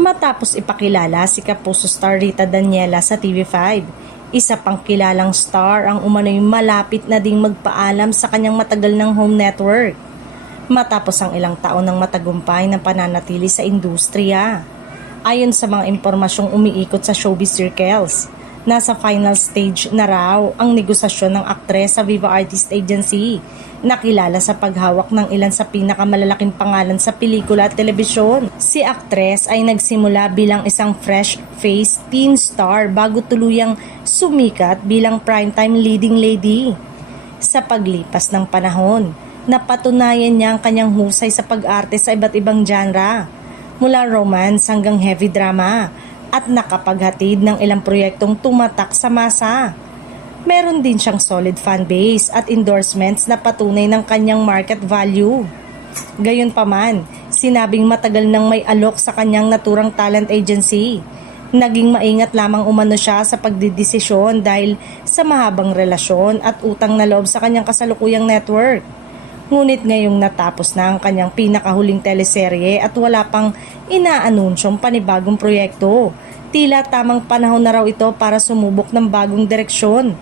Matapos ipakilala si Kapuso star Rita Daniela sa TV5, isa pang kilalang star ang umano'y malapit na ding magpaalam sa kanyang matagal ng home network. Matapos ang ilang taon ng matagumpay na pananatili sa industriya. Ayon sa mga impormasyong umiikot sa showbiz circles, nasa final stage na raw ang negosasyon ng aktres sa Viva Artist Agency, nakilala sa paghawak ng ilan sa pinakamalalaking pangalan sa pelikula at telebisyon. Si aktres ay nagsimula bilang isang fresh-faced teen star bago tuluyang sumikat bilang primetime leading lady. Sa paglipas ng panahon, napatunayan niya ang kanyang husay sa pag-arte sa iba't ibang genre, mula romance hanggang heavy drama, at nakapaghatid ng ilang proyektong tumatak sa masa. Meron din siyang solid fanbase at endorsements na patunay ng kanyang market value. Gayunpaman, sinabing matagal nang may alok sa kanyang naturang talent agency. Naging maingat lamang umano siya sa pagdidesisyon dahil sa mahabang relasyon at utang na loob sa kanyang kasalukuyang network. Ngunit ngayong natapos na ang kanyang pinakahuling teleserye at wala pang inaanunsyong panibagong proyekto, tila tamang panahon na raw ito para sumubok ng bagong direksyon.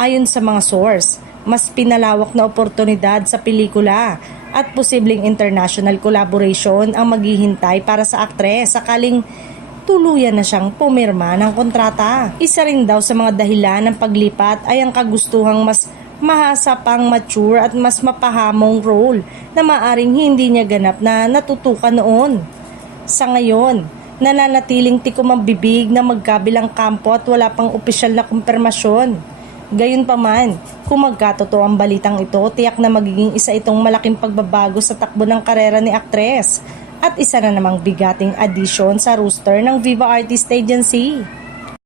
Ayon sa mga source, mas pinalawak na oportunidad sa pelikula at posibleng international collaboration ang maghihintay para sa aktres sakaling tuluyan na siyang pumirma ng kontrata. Isa rin daw sa mga dahilan ng paglipat ay ang kagustuhang mas mahasa pang mature at mas mapahamong role na maaring hindi niya ganap na natutukan noon. Sa ngayon, nananatiling tikom ang bibig na magkabilang kampo at wala pang opisyal na kumpirmasyon. Gayunpaman, kung magkatotoo ang balitang ito, tiyak na magiging isa itong malaking pagbabago sa takbo ng karera ni aktres at isa na namang bigating addition sa roster ng Viva Artist Agency.